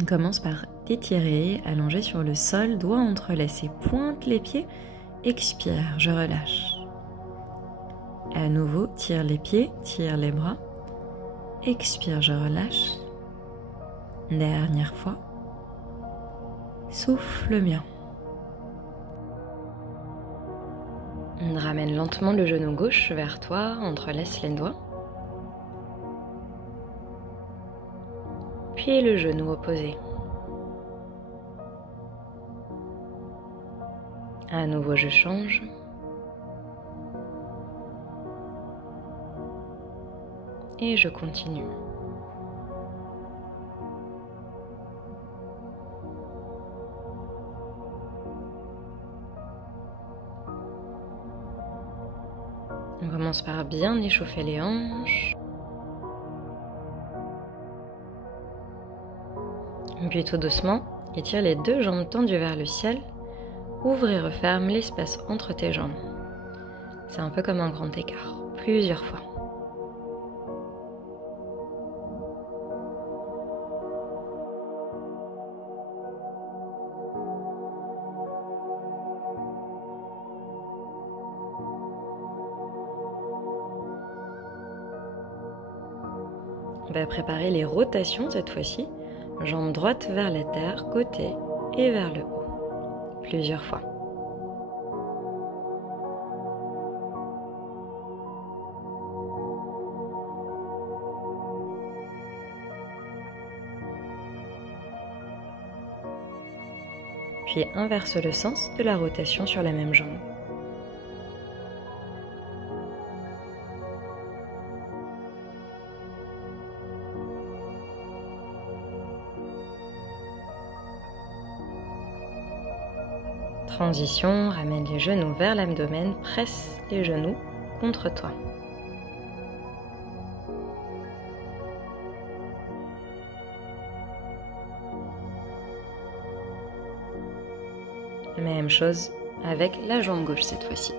On commence par t'étirer, allonger sur le sol, doigts entrelacés, pointe les pieds, expire, je relâche. À nouveau, tire les pieds, tire les bras, expire, je relâche. Dernière fois, souffle bien. Ramène lentement le genou gauche vers toi, entrelace les doigts. Puis le genou opposé. À nouveau, je change. Et je continue. On commence par bien échauffer les hanches. Puis tout doucement, étire les deux jambes tendues vers le ciel. Ouvre et referme l'espace entre tes jambes. C'est un peu comme un grand écart, plusieurs fois. On va préparer les rotations cette fois-ci. Jambe droite vers la terre, côté et vers le haut. Plusieurs fois. Puis inverse le sens de la rotation sur la même jambe. Transition, ramène les genoux vers l'abdomen, presse les genoux contre toi. Même chose avec la jambe gauche cette fois-ci.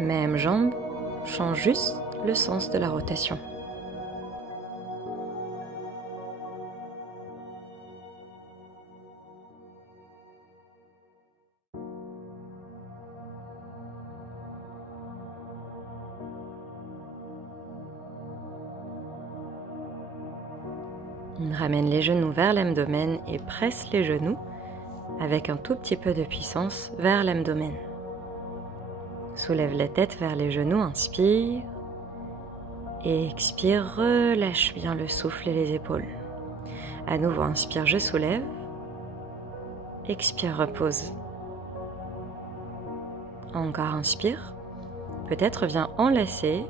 Même jambe, change juste le sens de la rotation. Ramène les genoux vers l'abdomen et presse les genoux avec un tout petit peu de puissance vers l'abdomen. Soulève la tête vers les genoux, inspire et expire, relâche bien le souffle et les épaules. À nouveau, inspire, je soulève, expire, repose. Encore inspire, peut-être viens enlacer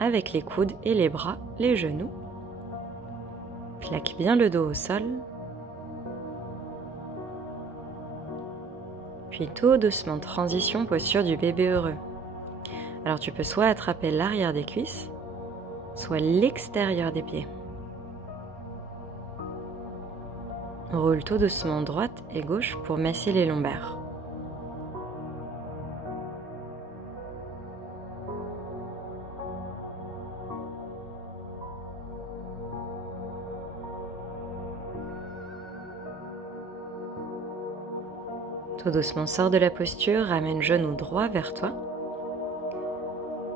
avec les coudes et les bras, les genoux. Plaque bien le dos au sol. Puis tout doucement, transition, posture du bébé heureux. Alors tu peux soit attraper l'arrière des cuisses, soit l'extérieur des pieds. Roule tout doucement droite et gauche pour masser les lombaires. Tout doucement, sors de la posture, ramène genou droit vers toi.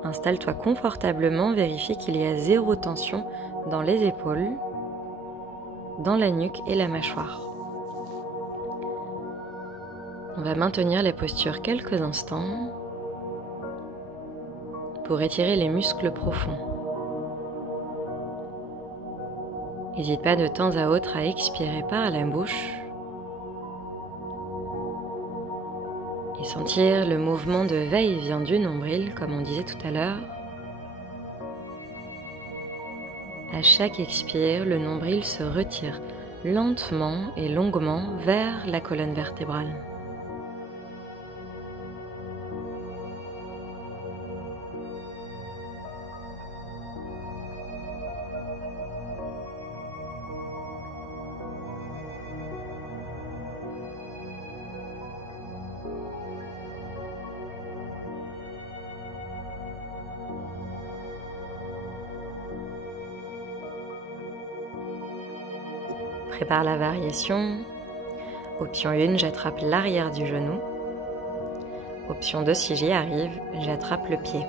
Installe-toi confortablement, vérifie qu'il y a zéro tension dans les épaules, dans la nuque et la mâchoire. On va maintenir la posture quelques instants pour étirer les muscles profonds. N'hésite pas de temps à autre à expirer par la bouche et sentir le mouvement de va-et-vient du nombril, comme on disait tout à l'heure. À chaque expire, le nombril se retire lentement et longuement vers la colonne vertébrale. Prépare la variation. Option 1, j'attrape l'arrière du genou. Option 2, si j'y arrive, j'attrape le pied.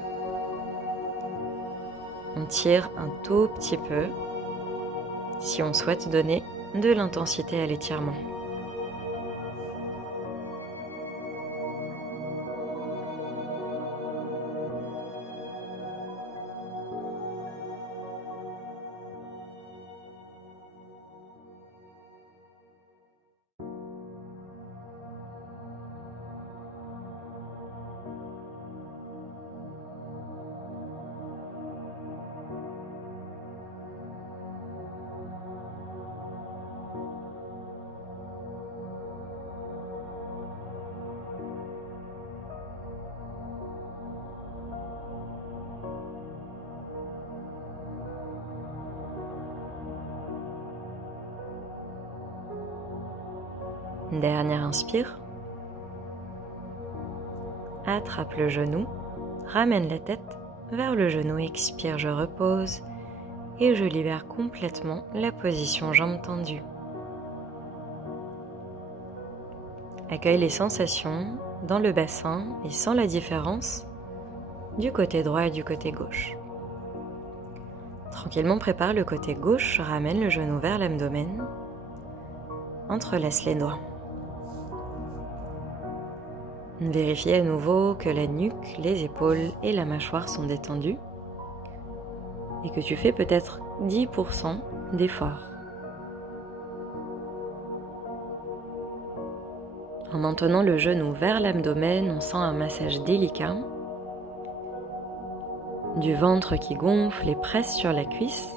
On tire un tout petit peu si on souhaite donner de l'intensité à l'étirement. Dernière inspire. Attrape le genou, ramène la tête vers le genou, expire, je repose et je libère complètement la position jambes tendues. Accueille les sensations dans le bassin et sens la différence du côté droit et du côté gauche. Tranquillement prépare le côté gauche, ramène le genou vers l'abdomen, entrelace les doigts. Vérifie à nouveau que la nuque, les épaules et la mâchoire sont détendues et que tu fais peut-être 10% d'effort. En maintenant le genou vers l'abdomen, on sent un massage délicat du ventre qui gonfle et presse sur la cuisse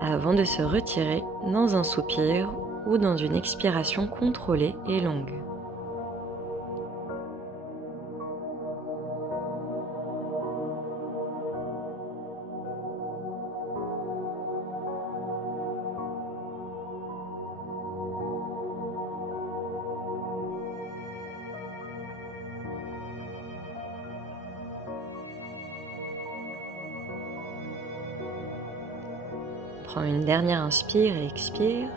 avant de se retirer dans un soupir ou dans une expiration contrôlée et longue. Prends une dernière inspire et expire.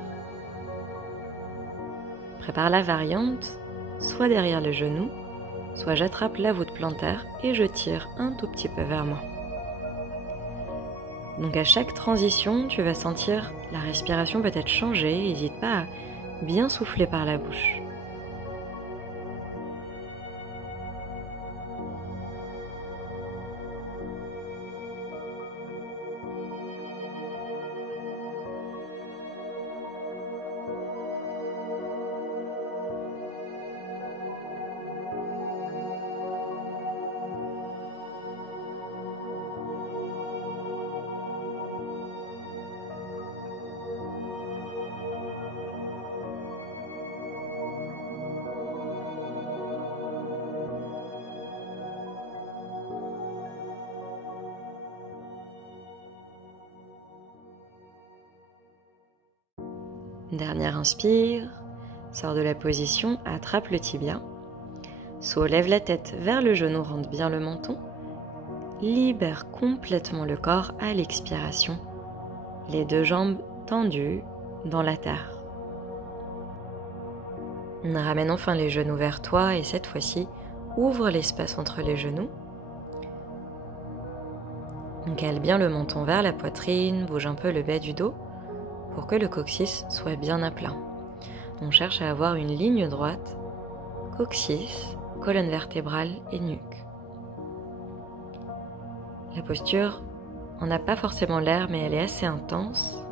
Prépare la variante, soit derrière le genou, soit j'attrape la voûte plantaire et je tire un tout petit peu vers moi. Donc à chaque transition, tu vas sentir la respiration peut-être changer, n'hésite pas à bien souffler par la bouche. Dernière inspire, sors de la position, attrape le tibia, soulève la tête vers le genou, rentre bien le menton, libère complètement le corps à l'expiration, les deux jambes tendues dans la terre. Ramène enfin les genoux vers toi et cette fois-ci, ouvre l'espace entre les genoux. Cale bien le menton vers la poitrine, bouge un peu le bas du dos pour que le coccyx soit bien à plat. On cherche à avoir une ligne droite, coccyx, colonne vertébrale et nuque. La posture, on n'a pas forcément l'air, mais elle est assez intense.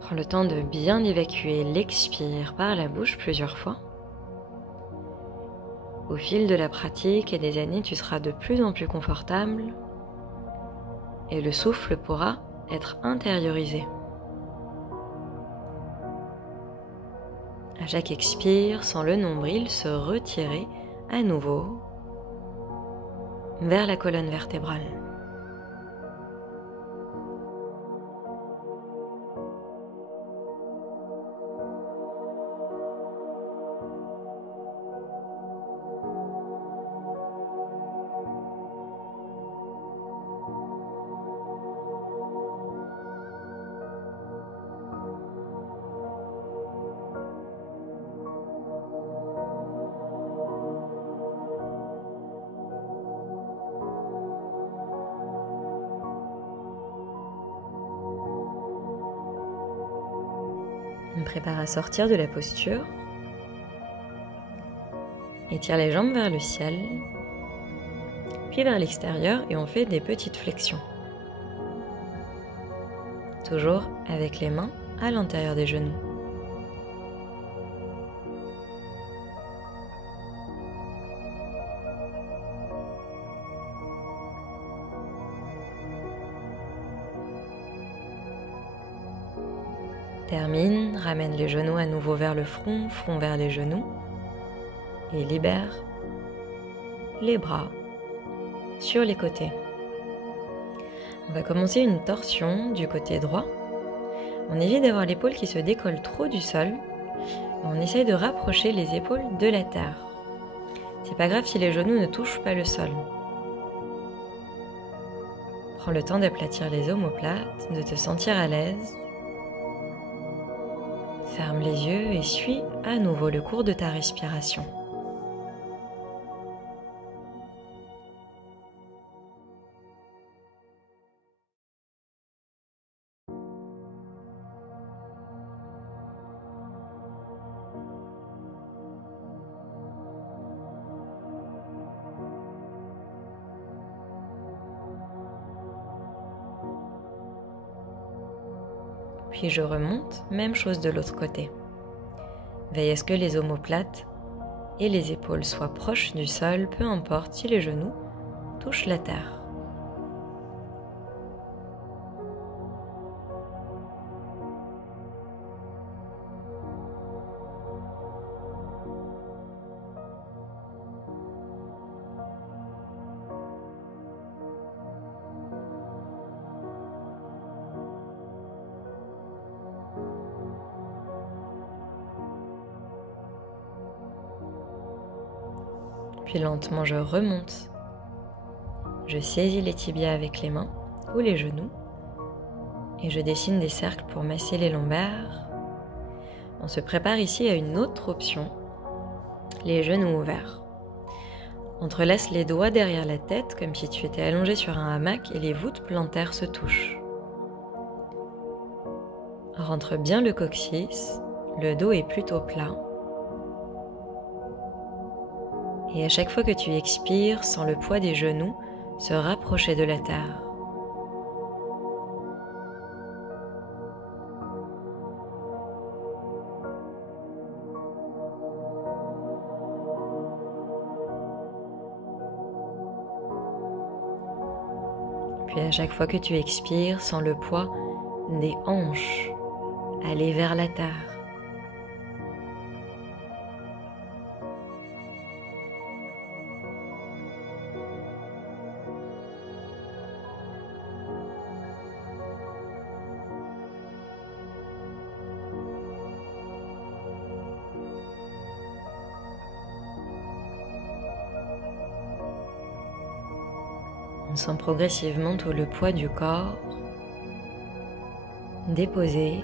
Prends le temps de bien évacuer l'expire par la bouche plusieurs fois. Au fil de la pratique et des années, tu seras de plus en plus confortable et le souffle pourra être intériorisé. À chaque expire, sens le nombril se retirer à nouveau vers la colonne vertébrale. prépare à sortir de la posture. Étire les jambes vers le ciel, puis vers l'extérieur et on fait des petites flexions. Toujours avec les mains à l'intérieur des genoux. Termine, ramène les genoux à nouveau vers le front, front vers les genoux et libère les bras sur les côtés. On va commencer une torsion du côté droit. On évite d'avoir l'épaule qui se décolle trop du sol. On essaye de rapprocher les épaules de la terre. C'est pas grave si les genoux ne touchent pas le sol. Prends le temps d'aplatir les omoplates, de te sentir à l'aise. Ferme les yeux et suis à nouveau le cours de ta respiration. Puis je remonte, même chose de l'autre côté. Veille à ce que les omoplates et les épaules soient proches du sol, peu importe si les genoux touchent la terre. Puis lentement, je remonte. Je saisis les tibias avec les mains ou les genoux et je dessine des cercles pour masser les lombaires. On se prépare ici à une autre option, les genoux ouverts. Entrelace les doigts derrière la tête comme si tu étais allongé sur un hamac et les voûtes plantaires se touchent. Rentre bien le coccyx, le dos est plutôt plat. Et à chaque fois que tu expires, sens le poids des genoux se rapprocher de la terre. Puis à chaque fois que tu expires, sens le poids des hanches aller vers la terre. On sent progressivement tout le poids du corps déposé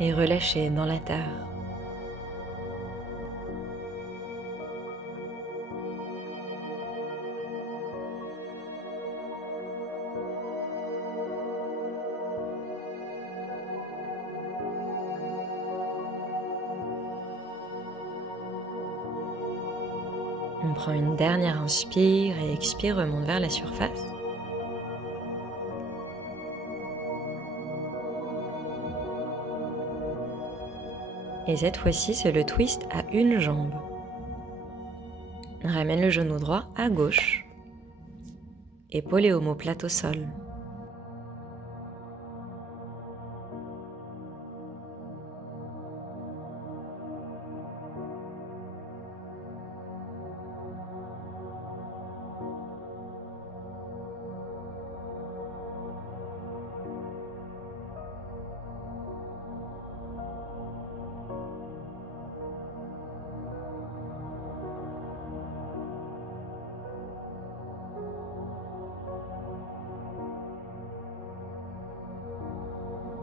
et relâché dans la terre. On prend une dernière inspire et expire, remonte vers la surface. Et cette fois-ci, c'est le twist à une jambe. Ramène le genou droit à gauche. Épaule et omoplate au sol.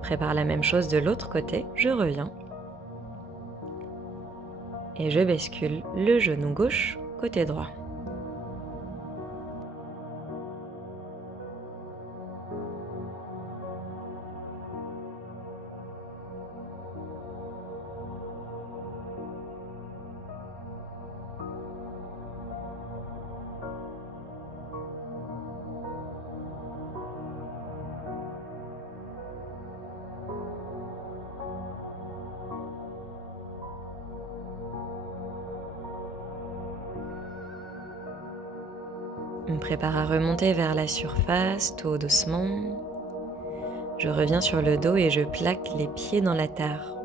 Prépare la même chose de l'autre côté, je reviens. Et je bascule le genou gauche côté droit. Je me prépare à remonter vers la surface, tout doucement. Je reviens sur le dos et je plaque les pieds dans la terre.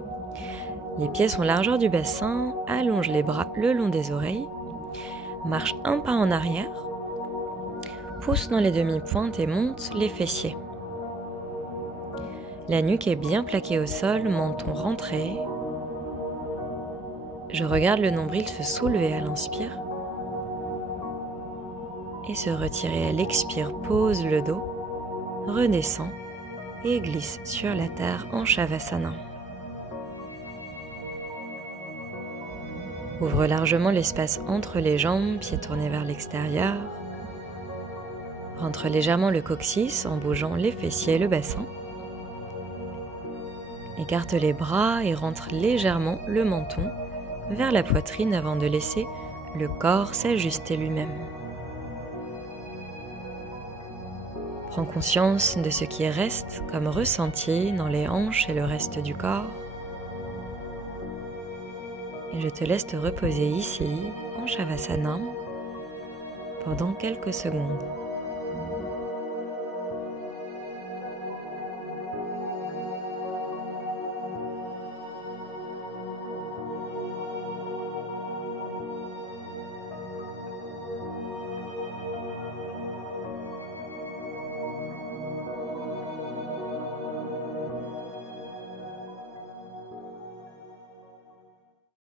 Les pieds sont largeur du bassin, allonge les bras le long des oreilles, marche un pas en arrière, pousse dans les demi-pointes et monte les fessiers. La nuque est bien plaquée au sol, menton rentré. Je regarde le nombril se soulever à l'inspire et se retirer à l'expire, pose le dos, redescend et glisse sur la terre en Shavasana. Ouvre largement l'espace entre les jambes, pieds tournés vers l'extérieur. Rentre légèrement le coccyx en bougeant les fessiers et le bassin. Écarte les bras et rentre légèrement le menton vers la poitrine avant de laisser le corps s'ajuster lui-même. Prends conscience de ce qui reste comme ressenti dans les hanches et le reste du corps. Et je te laisse te reposer ici, en Shavasana, pendant quelques secondes.